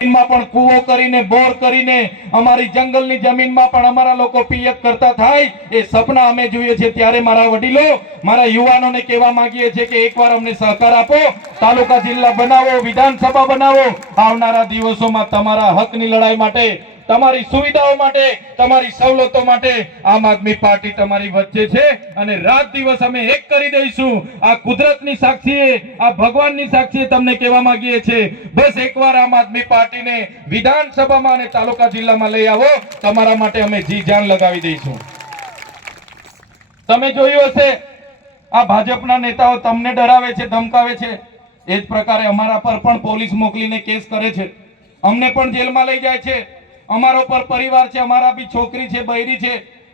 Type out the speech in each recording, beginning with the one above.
માં પણ કૂવો કરીને બોર કરીને અમારી જંગલની જમીનમાં પણ અમારા લોકો પિયત કરતા થાય એ સપના અમે જોઈએ છે। ત્યારે મારા વડીલો મારા યુવાનોને કહેવા માંગીએ છીએ કે એકવાર અમને સહકાર આપો, તાલુકા જિલ્લા બનાવો, વિધાનસભા બનાવો। આવનારા દિવસોમાં તમારા હકની લડાઈ માટે, તમારી સુવિધાઓ માટે, તમારી સવલતો માટે આમ આદમી પાર્ટી તમારી વચ્ચે છે અને રાત દિવસ અમે એક કરી દઈશું। આ કુદરતની સાક્ષીએ, આ ભગવાનની સાક્ષીએ તમને કહેવા માંગીએ છીએ, બસ એકવાર આમ આદમી પાર્ટીને વિધાનસભામાં અને તાલુકા જિલ્લામાં લઈ આવો, તમારા માટે અમે જી જાન લગાવી દઈશું। તમે જોયું હશે આ ભાજપના નેતાઓ તમને ડરાવે છે, ધમકાવે છે, એ જ પ્રકારે અમારા પર પણ પોલીસ મોકલીને કેસ કરે છે, અમને પણ જેલમાં લઈ જાય છે। અમારો પર પરિવાર છે, અમારા બી છોકરી છે, બૈરી છે,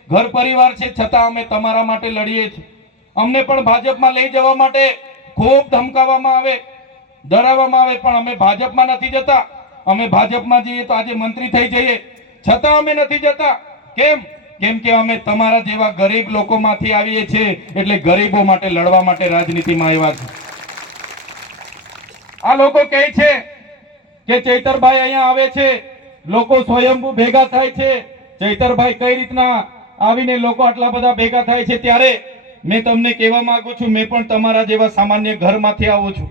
ઘર પરિવાર છે, છતાં અમે તમારા માટે લડીએ છીએ। અમને પણ ભાજપમાં લઈ જવા માટે ખૂબ ધમકાવવામાં આવે, ડરાવવામાં આવે, પણ અમે ભાજપમાં નથી જતા। અમે ભાજપમાં જઈએ તો આજે મંત્રી થઈ જઈએ, છતાં અમે નથી જતા। કેમ? કેમ કે અમે તમારા જેવા ગરીબ લોકોમાંથી આવીએ છીએ, એટલે ગરીબો માટે લડવા માટે રાજનીતિમાં આવ્યા છે। આ લોકો કહે છે કે ચૈતરભાઈ અહીંયા આવે છે, લોકો સ્વયંભૂ ભેગા થાય છે। ચૈતરભાઈ કઈ રીતના આવીને લોકો આટલા બધા ભેગા થાય છે? ત્યારે મેં તમને કહેવા માંગુ છું, મેં પણ તમારા જેવા સામાન્ય ઘરમાંથી આવું છું।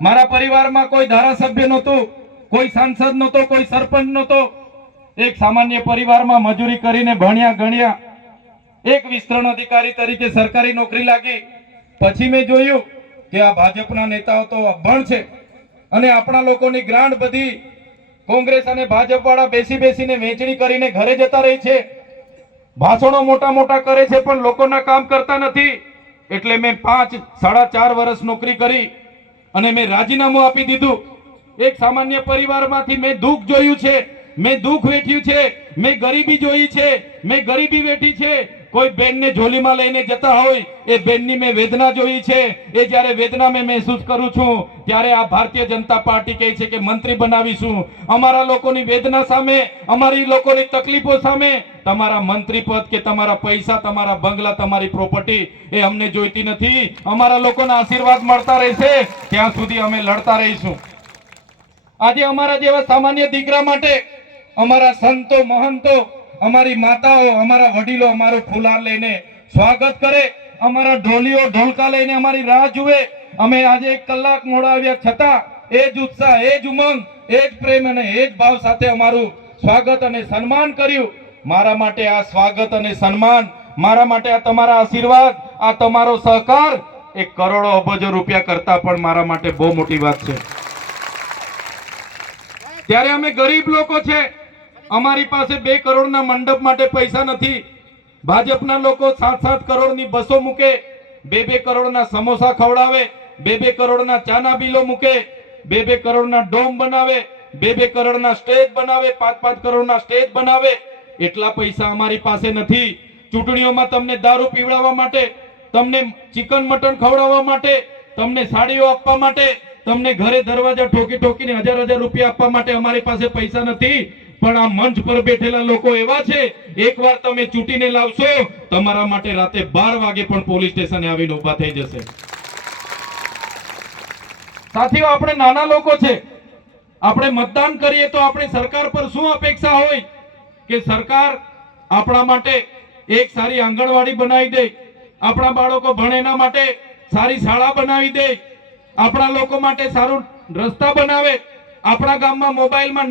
મારા પરિવારમાં કોઈ ધારાસભ્ય નહોતું, કોઈ સાંસદ નહોતો, કોઈ સરપંચ નહોતો। એક સામાન્ય પરિવારમાં મજૂરી કરીને ભણ્યા ગણ્યા, એક વિસ્તરણ અધિકારી તરીકે સરકારી નોકરી લાગી। પછી મેં જોયું કે આ ભાજપના નેતાઓ તો અભણ છે અને આપણા લોકોની ગ્રાન્ટ બધી કોંગ્રેસ અને ભાજપ વાળા બેસી બેસીને વેચણી કરીને ઘરે જતા રહે છે, ભાષણો મોટા મોટા કરે છે, પણ લોકોના કામ કરતા નથી। એટલે મેં 4.5 વર્ષ નોકરી કરી અને મેં રાજીનામું આપી દીધું। એક સામાન્ય પરિવારમાંથી મેં દુઃખ જોયું છે, મેં દુઃખ વેઠ્યું છે, મેં ગરીબી જોઈ છે, મેં ગરીબી વેઠી છે। કોઈ બેનને ઝોલીમાં લઈને જતા હોય એ બેનની મેં વેદના જોઈ છે। એ જ્યારે વેદના મેં મહેસૂસ કરું છું ત્યારે આ ભારતીય જનતા પાર્ટી કહે છે કે મંત્રી બનાવીશું। અમારા લોકોની વેદના સામે, અમારી લોકોની તકલીફો સામે તમારા મંત્રી પદ કે તમારા પૈસા, તમારા બંગલા, તમારી પ્રોપર્ટી એ અમને જોઈતી નથી। અમારા લોકોના આશીર્વાદ મળતા રહેશે ત્યાં સુધી અમે લડતા રહીશું। આજે અમારા જેવા સામાન્ય દીકરા માટે અમારા સંતો, મહંતો, અમારી માતાઓ, અમારા વડીલો અમારું ફુલાર લઈને સ્વાગત કરે, અમારા ઢોલીઓ ઢોલકા લઈને અમારી રાહ જુએ। અમે આજે 1 કલાક મોડા આવ્યા છતાં એ જ ઉત્સાહ, એ જ ઉમંગ, એ જ પ્રેમ અને એ જ ભાવ સાથે અમારું સ્વાગત અને સન્માન કર્યું। મારા માટે આ સ્વાગત અને સન્માન, મારા માટે આ તમારા આશીર્વાદ, આ તમારો સહકાર એ કરોડો અબજો રૂપિયા કરતા પણ મારા માટે બહુ મોટી વાત છે। ત્યારે અમે ગરીબ લોકો છે, અમારી પાસે 2 કરોડના મંડપ માટે પૈસા નથી। ભાજપના લોકો 7-7 કરોડની બસો મૂકે, 2-2 કરોડના સમોસા ખવડાવે, 2-2 કરોડના ચાના બિલો મૂકે, 2-2 કરોડના ડોમ બનાવે, 2-2 કરોડના સ્ટેજ બનાવે, 5-5 કરોડના સ્ટેજ બનાવે। એટલા પૈસા અમારી પાસે નથી। ચૂંટણીઓમાં તમને દારૂ પીવડાવવા માટે, તમને ચિકન મટન ખવડાવવા માટે, તમને સાડીઓ આપવા માટે, તમને ઘરે દરવાજા ઠોકી ઠોકીને 1000 રૂપિયા આપવા માટે અમારી પાસે પૈસા નથી। પણ આ મંચ પર બેઠેલા લોકો એવા છે, એકવાર તમે ચૂંટીને લાવશો, તમારા માટે રાતે 12 વાગે પણ પોલીસ સ્ટેશને આવીને ઉભા થઈ જશે। સાથીઓ, આપણે નાના લોકો છે, આપણે મતદાન કરીએ તો આપણે સરકાર પર શું અપેક્ષા હોય કે સરકાર આપણા માટે એક સારી આંગણવાડી બનાવી દે, આપણા બાળકો ભણે એના માટે સારી શાળા બનાવી દે, આપણા લોકો માટે સારું રસ્તા બનાવે, આપણા ગામમાં મોબાઈલમાં